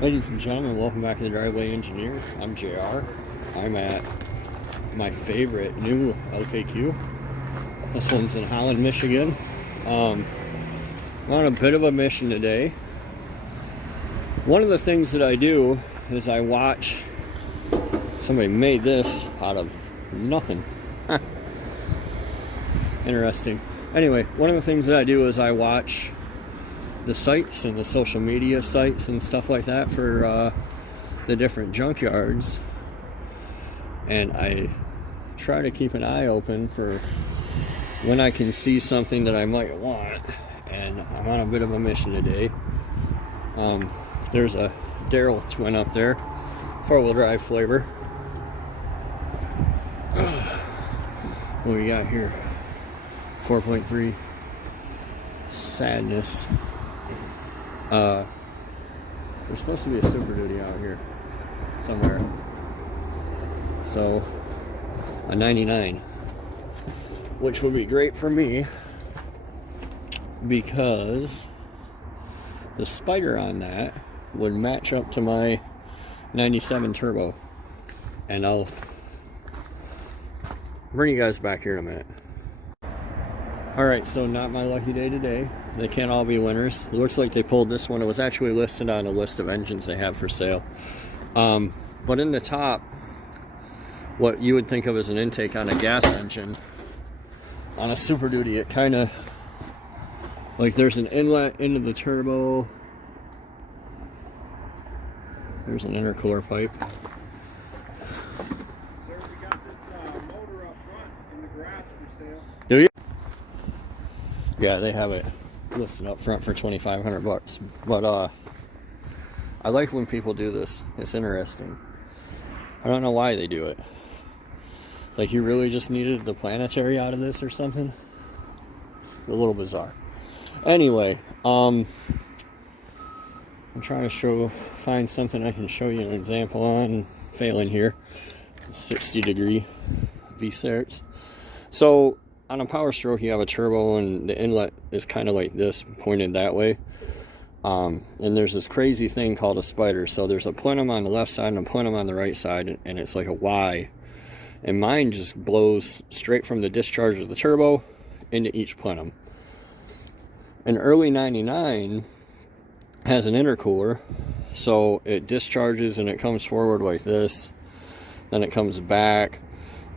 Ladies and gentlemen, welcome back to the Driveway Engineer. I'm JR. I'm at my favorite new LKQ. This one's in Holland, Michigan. I'm on a bit of a mission today. One of the things that I do is I watch. Somebody made this out of nothing. Interesting. Anyway, one of the things that I do is I watch the sites and the social media sites and stuff like that for the different junkyards, and I try to keep an eye open for when I can see something that I might want. And I'm on a bit of a mission today. There's a Darrell twin up there, 4-wheel drive flavor. What we got here? 4.3 sadness. There's supposed to be a Super Duty out here somewhere. So a 99, which would be great for me because the spider on that would match up to my 97 turbo. And I'll bring you guys back here in a minute. Alright, so not my lucky day today. They can't all be winners. It looks like they pulled this one. It was actually listed on a list of engines they have for sale. But in the top, what you would think of as an intake on a gas engine, on a Super Duty, it kind of, like there's an inlet into the turbo. There's an intercooler pipe. Sir, we got this motor up front in the garage for sale. Do you? Yeah, they have it listed up front for $2,500. But I like when people do this. It's interesting. I don't know why they do it. Like, you really just needed the planetary out of this or something? It's a little bizarre. Anyway, I'm trying to find something I can show you an example on. Failing here. 60-degree V-Certs. So on a Power Stroke, you have a turbo, and the inlet is kind of like this, pointed that way. And there's this crazy thing called a spider. So there's a plenum on the left side and a plenum on the right side, and it's like a Y. And mine just blows straight from the discharge of the turbo into each plenum. An early 99 has an intercooler, so it discharges and it comes forward like this. Then it comes back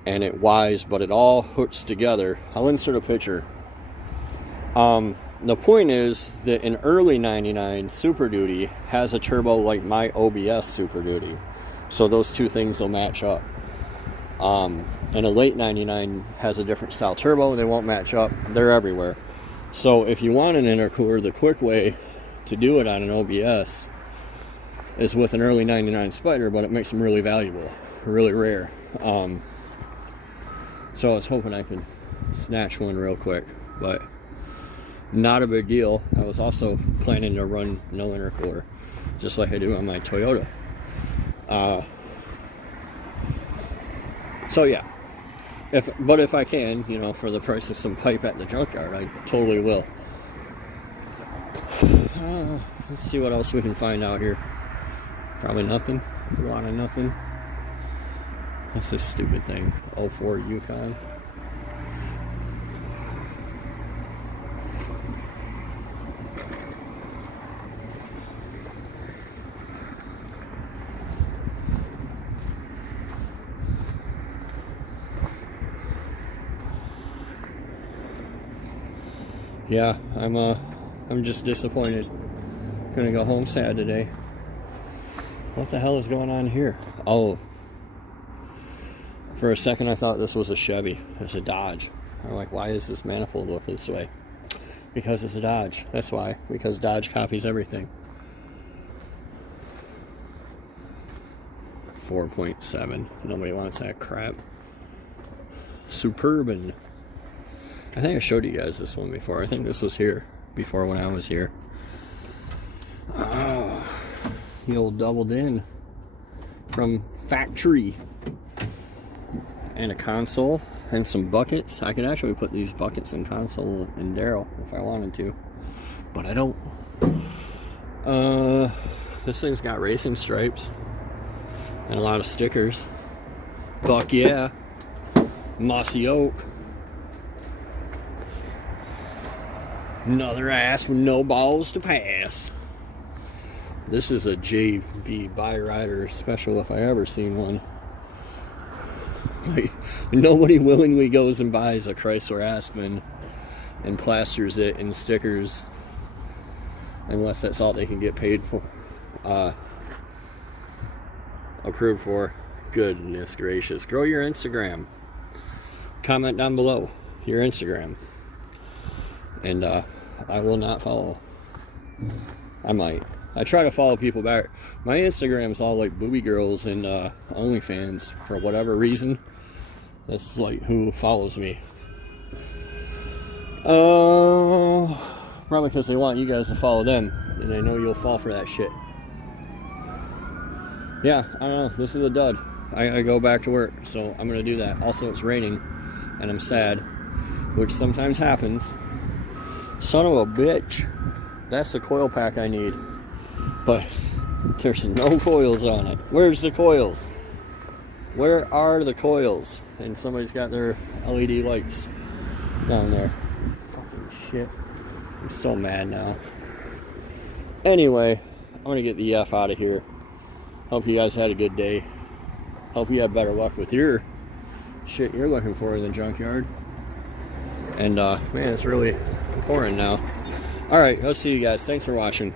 and it Ys, but it all hooks together. I'll insert a picture. The point is that an early 99 Super Duty has a turbo like my OBS Super Duty. So those two things will match up. And a late 99 has a different style turbo. They won't match up. They're everywhere. So if you want an intercooler, the quick way to do it on an OBS is with an early 99 Spider, but it makes them really valuable, really rare. So I was hoping I could snatch one real quick, but not a big deal. I was also planning to run no intercooler, just like I do on my Toyota. So yeah, if I can, you know, for the price of some pipe at the junkyard, I totally will. Let's see what else we can find out here. Probably nothing. A lot of nothing. What's this stupid thing? 04 Yukon. Yeah, I'm just disappointed. Gonna go home sad today. What the hell is going on here? Oh. For a second I thought this was a Chevy. It's a Dodge. I'm like, why is this manifold look this way? Because it's a Dodge. That's why. Because Dodge copies everything. 4.7. Nobody wants that crap. Superban. I think I showed you guys this one before. I think this was here before when I was here. Oh, the old doubled in from factory. And a console and some buckets. I could actually put these buckets and console in Darrell if I wanted to, but I don't. This thing's got racing stripes and a lot of stickers. Buck yeah. Mossy oak. Another ass with no balls to pass. This is a JV Buy Rider special if I ever seen one. Like, nobody willingly goes and buys a Chrysler Aspen and plasters it in stickers unless that's all they can get paid for, approved for. Goodness gracious. Grow your Instagram. Comment down below your Instagram, and I will not follow. I might. I try to follow people back. My Instagram's all like booby girls and OnlyFans for whatever reason. That's like who follows me. Probably because they want you guys to follow them, and they know you'll fall for that shit. Yeah, I don't know. This is a dud. I go back to work, so I'm gonna do that. Also, it's raining, and I'm sad, which sometimes happens. Son of a bitch. That's the coil pack I need. But there's no coils on it. Where's the coils? Where are the coils? And somebody's got their LED lights down there. Fucking shit. I'm so mad now. Anyway, I'm gonna get the F out of here. Hope you guys had a good day. Hope you have better luck with your shit you're looking for in the junkyard. And man, it's really pouring now. Alright, I'll see you guys. Thanks for watching.